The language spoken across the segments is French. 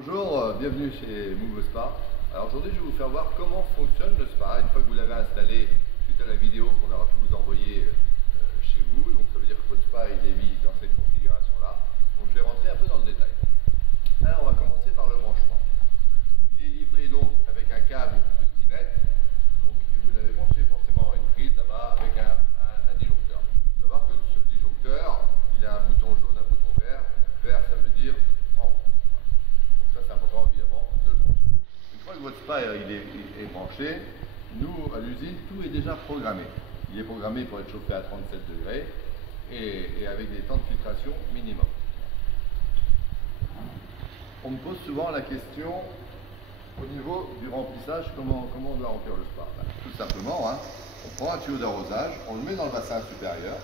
Bonjour, bienvenue chez Move Spa. Alors aujourd'hui je vais vous faire voir comment fonctionne le spa une fois que vous l'avez installé suite à la vidéo qu'on aura pu vous envoyer chez vous. Donc ça veut dire que votre spa il est mis dans cette configuration là. Donc je vais rentrer un peu dans le détail. Alors on va commencer par le branchement. Il est livré donc avec un câble de 10 mètres. Donc et vous l'avez branché forcément à une prise là-bas avec un disjoncteur. Il faut savoir que ce disjoncteur il a un bouton jaune, un bouton vert. Vert ça veut dire en haut. Ça c'est important évidemment de le brancher. Une fois que votre spa est branché, nous à l'usine tout est déjà programmé. Il est programmé pour être chauffé à 37 degrés et avec des temps de filtration minimum. On me pose souvent la question au niveau du remplissage, comment on doit remplir le spa. Tout simplement, on prend un tuyau d'arrosage, on le met dans le bassin supérieur,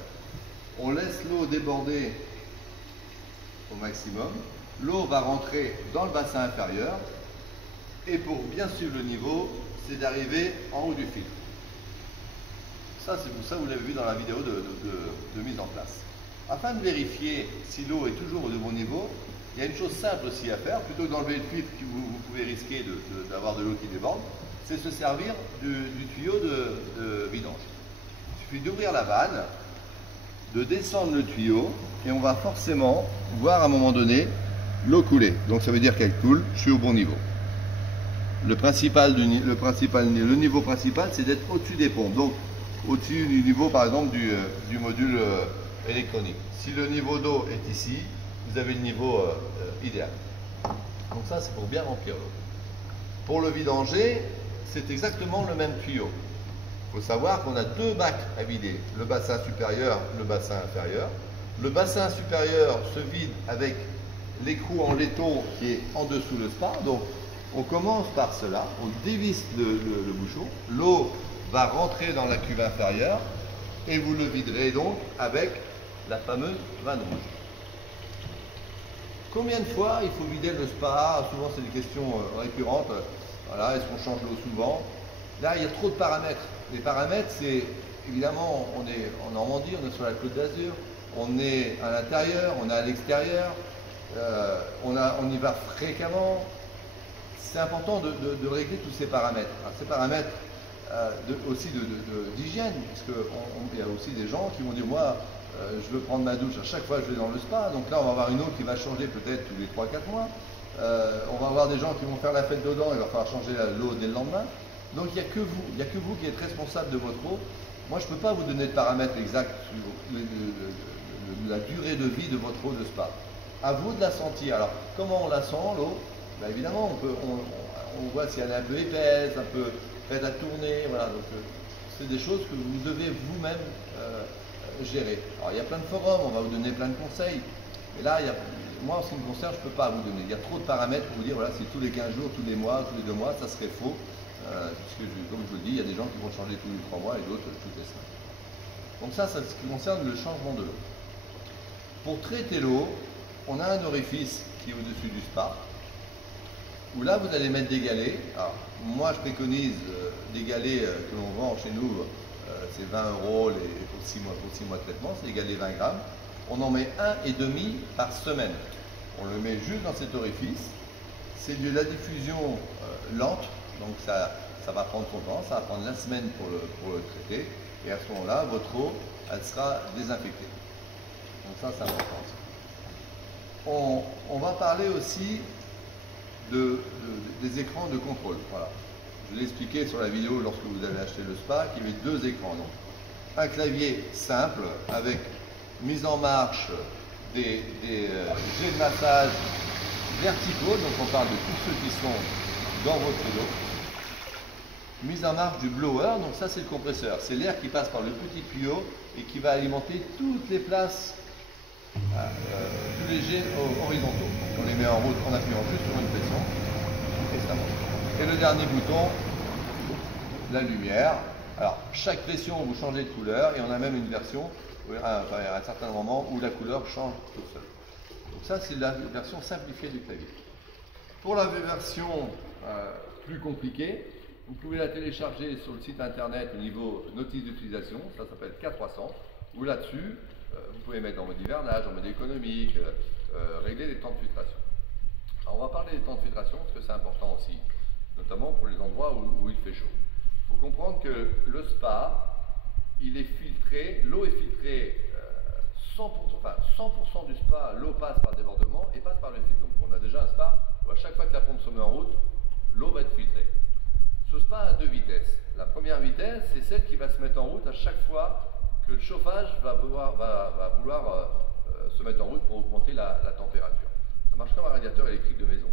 on laisse l'eau déborder au maximum. L'eau va rentrer dans le bassin inférieur et pour bien suivre le niveau, c'est d'arriver en haut du filtre. Ça, c'est pour ça que vous l'avez vu dans la vidéo de mise en place. Afin de vérifier si l'eau est toujours au bon niveau, il y a une chose simple aussi à faire. Plutôt que d'enlever le filtre que vous pouvez risquer d'avoir de l'eau qui déborde, c'est se servir du tuyau de vidange. Il suffit d'ouvrir la vanne, de descendre le tuyau et on va forcément voir à un moment donné l'eau couler. Donc ça veut dire qu'elle coule, je suis au bon niveau. Le niveau principal, c'est d'être au-dessus des pompes. Donc au-dessus du niveau par exemple du module électronique. Si le niveau d'eau est ici, vous avez le niveau idéal. Donc ça c'est pour bien remplir l'eau. Pour le vidanger, c'est exactement le même tuyau. Il faut savoir qu'on a deux bacs à vider, le bassin supérieur, le bassin inférieur. Le bassin supérieur se vide avec l'écrou en laiton qui est en dessous le spa. Donc on commence par cela, on dévisse le bouchon, l'eau va rentrer dans la cuve inférieure et vous le viderez donc avec la fameuse vanne rouge. Combien de fois il faut vider le spa? Souvent c'est des questions récurrentes. Voilà, est-ce qu'on change l'eau souvent? Là il y a trop de paramètres. Les paramètres, c'est évidemment, on est en Normandie, on est sur la Côte d'Azur, on est à l'intérieur, on est à l'extérieur, on y va fréquemment. C'est important de régler tous ces paramètres. Alors, ces paramètres aussi d'hygiène, parce qu'il y a aussi des gens qui vont dire moi, je veux prendre ma douche à chaque fois que je vais dans le spa, donc là on va avoir une eau qui va changer peut-être tous les 3-4 mois. On va avoir des gens qui vont faire la fête dedans, il va falloir changer l'eau dès le lendemain. Donc il n'y a que vous qui êtes responsable de votre eau. Moi je ne peux pas vous donner de paramètres exacts sur la durée de vie de votre eau de spa. À vous de la sentir. Alors comment on la sent l'eau? Ben, évidemment on voit si elle est un peu épaisse, un peu prête à tourner. Voilà. Donc c'est des choses que vous devez vous-même gérer. Alors il y a plein de forums, on va vous donner plein de conseils. Et là, moi en ce qui me concerne, je ne peux pas vous donner. Il y a trop de paramètres pour vous dire voilà, c'est tous les 15 jours, tous les mois, tous les 2 mois, ça serait faux. Puisque comme je vous le dis, il y a des gens qui vont changer tous les 3 mois et d'autres toutes les semaines. Donc ça, c'est ce qui concerne le changement de l'eau. Pour traiter l'eau, on a un orifice qui est au-dessus du spa, où là vous allez mettre des galets. Alors, moi je préconise des galets que l'on vend chez nous, c'est 20 € pour 6 mois de traitement, c'est des galets 20 grammes. On en met 1,5 par semaine. On le met juste dans cet orifice. C'est de la diffusion lente, donc ça va prendre son temps, ça va prendre la semaine pour le traiter. Et à ce moment-là, votre eau, elle sera désinfectée. Donc ça, c'est important. On va parler aussi des écrans de contrôle. Voilà. Je l'ai expliqué sur la vidéo lorsque vous avez acheté le spa qu'il y avait 2 écrans. Donc, un clavier simple avec mise en marche des jets de massage verticaux. Donc on parle de tous ceux qui sont dans votre dos. Mise en marche du blower, donc ça c'est le compresseur. C'est l'air qui passe par le petit tuyau et qui va alimenter toutes les places tous les jets horizontaux. On les met en route en appuyant juste sur une pression et ça monte. Et le dernier bouton, la lumière. Alors chaque pression vous changez de couleur et on a même une version à un certain moment où la couleur change toute seule. Donc ça c'est la version simplifiée du clavier. Pour la version plus compliquée, vous pouvez la télécharger sur le site internet au niveau notice d'utilisation, ça s'appelle K300, où là-dessus, vous pouvez mettre en mode hivernage, en mode économique, régler les temps de filtration. Alors on va parler des temps de filtration parce que c'est important aussi, notamment pour les endroits où il fait chaud. Il faut comprendre que le spa, il est filtré, l'eau est filtrée 100% du spa, l'eau passe par le débordement et passe par le filtre. Donc on a déjà un spa où à chaque fois que la pompe se met en route, l'eau va être filtrée. Ce spa a deux vitesses. La première vitesse, c'est celle qui va se mettre en route à chaque fois que le chauffage va vouloir se mettre en route pour augmenter la température. Ça marche comme un radiateur électrique de maison.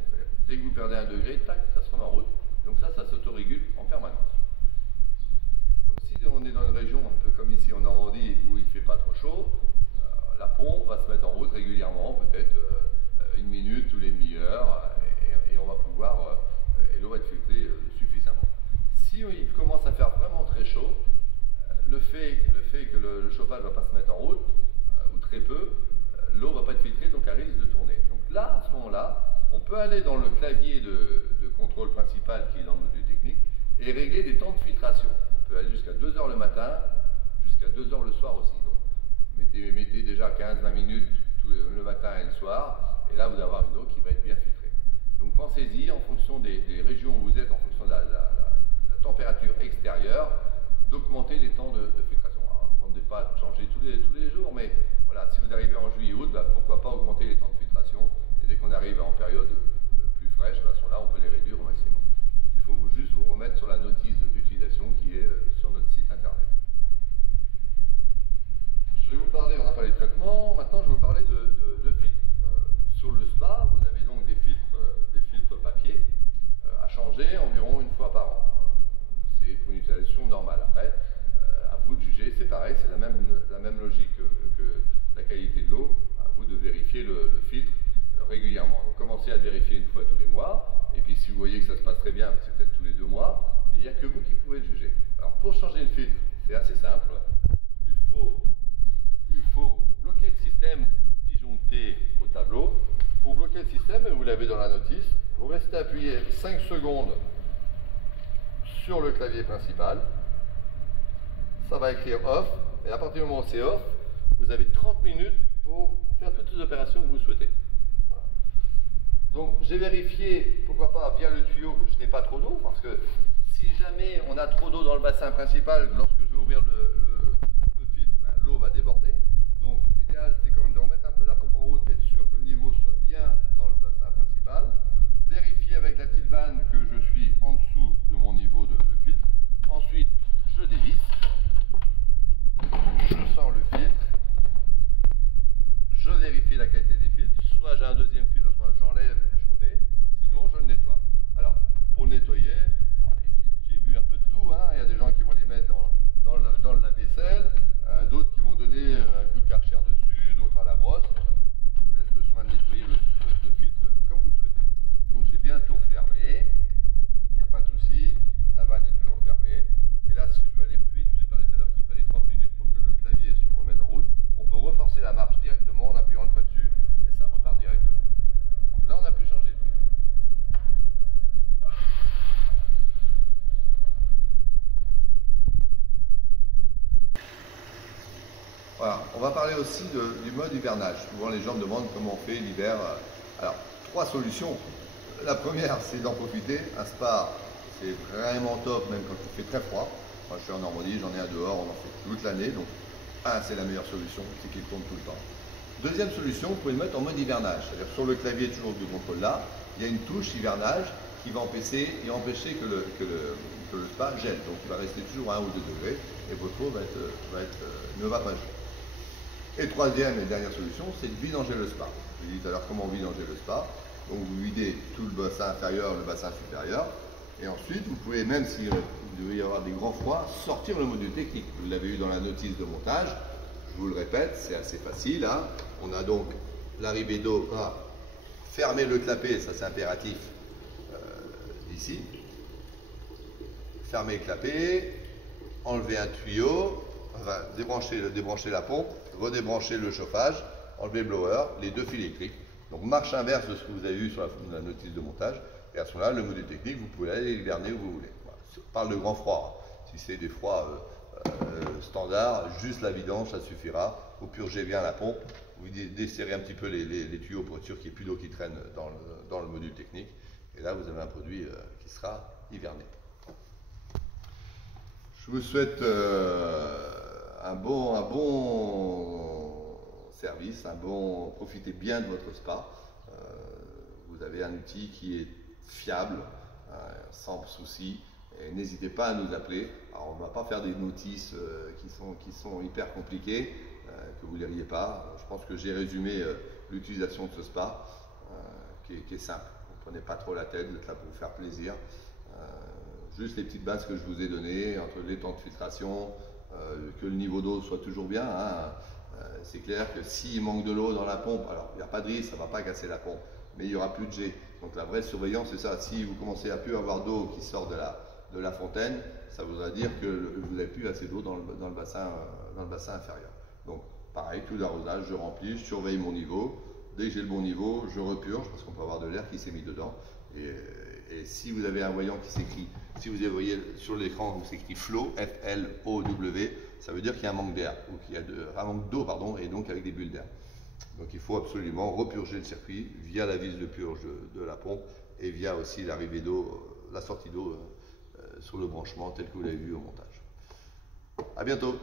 Dès que vous perdez 1 degré, tac, ça se remet en route. Donc ça s'autorégule en permanence. Donc si on est dans une région un peu comme ici en Normandie où il ne fait pas trop chaud, la pompe va se mettre en route régulièrement, peut-être 1 minute tous les demi-heures, et on va pouvoir, et l'eau va être filtrée suffisamment. Si il commence à faire vraiment très chaud, le fait que le chauffage ne va pas se mettre en route, ou très peu, l'eau ne va pas être filtrée, donc elle risque de tourner. Donc là, à ce moment-là, on peut aller dans le clavier de contrôle principal qui est dans le module technique et régler des temps de filtration. On peut aller jusqu'à 2 heures le matin, jusqu'à 2 heures le soir aussi. Donc, mettez déjà 15-20 minutes le matin et le soir, et là vous allez avoir une eau qui va être bien filtrée. Donc pensez-y, en fonction des régions où vous êtes, en fonction de la température extérieure, d'augmenter les temps de filtration. Alors, ne demandez pas de changer tous les jours, mais voilà, si vous arrivez en juillet-août, pourquoi pas augmenter les temps de filtration, et dès qu'on arrive en période plus fraîche, à ce moment-là, on peut les réduire au maximum. Il faut juste vous remettre sur la notice d'utilisation qui est sur notre site internet. Je vais vous parler, on a parlé de traitement, maintenant je vais vous parler de filtres. Sur le spa, vous avez donc des filtres papier à changer environ 1 fois par an. C'est pour une utilisation normale. Après, à vous de juger, c'est pareil, c'est la même logique que la qualité de l'eau. À vous de vérifier le filtre régulièrement. Donc commencez à le vérifier 1 fois tous les mois, et puis si vous voyez que ça se passe très bien, c'est peut-être tous les 2 mois, mais il n'y a que vous qui pouvez le juger. Alors pour changer le filtre, c'est assez simple. Il faut bloquer le système ou disjoncter au tableau. Pour bloquer le système, vous l'avez dans la notice, vous restez appuyé 5 secondes sur le clavier principal. Ça va écrire off, et à partir du moment où c'est off, vous avez 30 minutes pour faire toutes les opérations que vous souhaitez. Voilà. Donc j'ai vérifié, pourquoi pas via le tuyau, que je n'ai pas trop d'eau, parce que si jamais on a trop d'eau dans le bassin principal, lorsque je vais ouvrir le filtre, l'eau va déborder. Donc l'idéal c'est quand même de remettre un peu la pompe en route, être sûr que le niveau soit bien dans le bassin principal. Vérifier avec la petite vanne que je suis en dessous de mon niveau de filtre. Ensuite, je dévisse, je sors le filtre, je vérifie la qualité des filtres, soit j'ai un deuxième filtre, soit j'enlève et je remets, sinon je le nettoie. Alors, pour le nettoyer, j'ai vu un peu de tout, hein. Il y a des gens qui vont les mettre dans le lave-vaisselle, d'autres qui vont donner un coup de Karcher dessus, d'autres à la brosse. Je vous laisse le soin de nettoyer le filtre comme vous le souhaitez. Donc j'ai bien tout refermé, il n'y a pas de souci, la vanne est toujours fermée. Et là, si je veux aller plus vite, je vous ai parlé tout à l'heure qu'il fallait 30 minutes pour que le clavier se remette en route, on peut reforcer la marche directement en appuyant une fois dessus, et ça repart directement. Donc là, on a pu changer le filtre. Voilà, on va parler aussi du mode hivernage. Souvent les gens me demandent comment on fait l'hiver. Alors, 3 solutions. La première, c'est d'en profiter. Un spa, c'est vraiment top, même quand il fait très froid. Moi, je suis en Normandie, j'en ai un dehors, on en fait toute l'année. Donc, c'est la meilleure solution, c'est qu'il tourne tout le temps. Deuxième solution, vous pouvez le mettre en mode hivernage. C'est-à-dire sur le clavier toujours de contrôle là, il y a une touche hivernage qui va empêcher que le spa gèle. Donc, il va rester toujours à 1 ou 2 degrés et votre eau ne va pas geler. Et troisième et dernière solution, c'est de vidanger le spa. Je vous ai dit tout à l'heure comment vidanger le spa. Donc vous videz tout le bassin inférieur, le bassin supérieur. Et ensuite, vous pouvez, même si vous devez y avoir des grands froids, sortir le module technique. Vous l'avez eu dans la notice de montage. Je vous le répète, c'est assez facile. Hein. On a donc l'arrivée d'eau à fermer le clapet, ça c'est impératif ici. Fermer le clapet, enlever un tuyau, enfin, débrancher la pompe, redébrancher le chauffage, enlever le blower, les 2 fils électriques. Donc marche inverse de ce que vous avez vu sur la notice de montage. Et à ce moment-là, le module technique, vous pouvez aller hiverner où vous voulez. Voilà. On parle de grand froid. Si c'est des froids standards, juste la vidange, ça suffira. Vous purgez bien la pompe, vous desserrez un petit peu les tuyaux pour être sûr qu'il n'y ait plus d'eau qui traîne dans le module technique. Et là, vous avez un produit qui sera hiverné. Je vous souhaite un bon service, profitez bien de votre spa. Vous avez un outil qui est fiable, sans souci. Et n'hésitez pas à nous appeler. Alors, on ne va pas faire des notices qui sont hyper compliquées, que vous ne liriez pas. Je pense que j'ai résumé l'utilisation de ce spa, qui est simple. Ne prenez pas trop la tête, vous êtes là pour vous faire plaisir. Juste les petites bases que je vous ai données, entre les temps de filtration, que le niveau d'eau soit toujours bien. C'est clair que s'il manque de l'eau dans la pompe, alors il n'y a pas de risque, ça ne va pas casser la pompe, mais il n'y aura plus de jet. Donc la vraie surveillance, c'est ça. Si vous commencez à plus avoir d'eau qui sort de la fontaine, ça voudra dire que vous n'avez plus assez d'eau dans le bassin inférieur. Donc pareil, tout l'arrosage, je remplis, je surveille mon niveau. Dès que j'ai le bon niveau, je repurge parce qu'on peut avoir de l'air qui s'est mis dedans. Et si vous avez un voyant qui s'écrit, si vous voyez sur l'écran où s'écrit flow, F-L-O-W, ça veut dire qu'il y a un manque d'air, ou qu'il y a un manque d'eau, pardon, et donc avec des bulles d'air. Donc il faut absolument repurger le circuit via la vis de purge de la pompe et via aussi l'arrivée d'eau, la sortie d'eau sur le branchement tel que vous l'avez vu au montage. À bientôt.